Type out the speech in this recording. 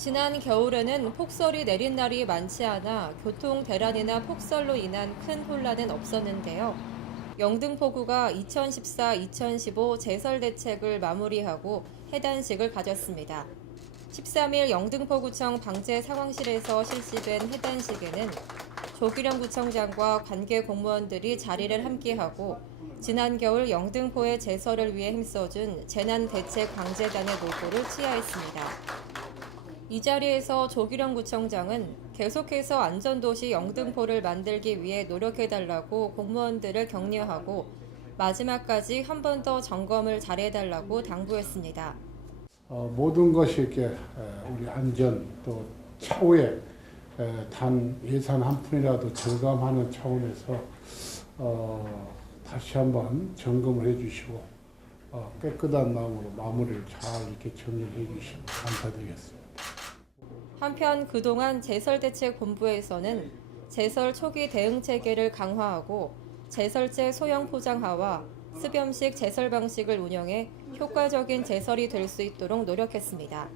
지난 겨울에는 폭설이 내린 날이 많지 않아 교통 대란이나 폭설로 인한 큰 혼란은 없었는데요. 영등포구가 2014-2015 제설 대책을 마무리하고 해단식을 가졌습니다. 13일 영등포구청 방재 상황실에서 실시된 해단식에는 조기령 구청장과 관계 공무원들이 자리를 함께하고 지난 겨울 영등포의 제설을 위해 힘써준 재난대책 방재단의 노고를 치하했습니다. 이 자리에서 조기령 구청장은 계속해서 안전도시 영등포를 만들기 위해 노력해달라고 공무원들을 격려하고 마지막까지 한 번 더 점검을 잘해달라고 당부했습니다. 어, 모든 것이 이렇게 에, 우리 안전 또 차후에 에, 단 예산 한 푼이라도 절감하는 차원에서 어, 다시 한번 점검을 해주시고 어, 깨끗한 마음으로 마무리를 잘 이렇게 정리해 주시면 감사드리겠습니다. 한편 그동안 제설대책본부에서는 제설 초기 대응 체계를 강화하고 제설제 소형 포장화와 습염식 제설 방식을 운영해 효과적인 제설이 될 수 있도록 노력했습니다.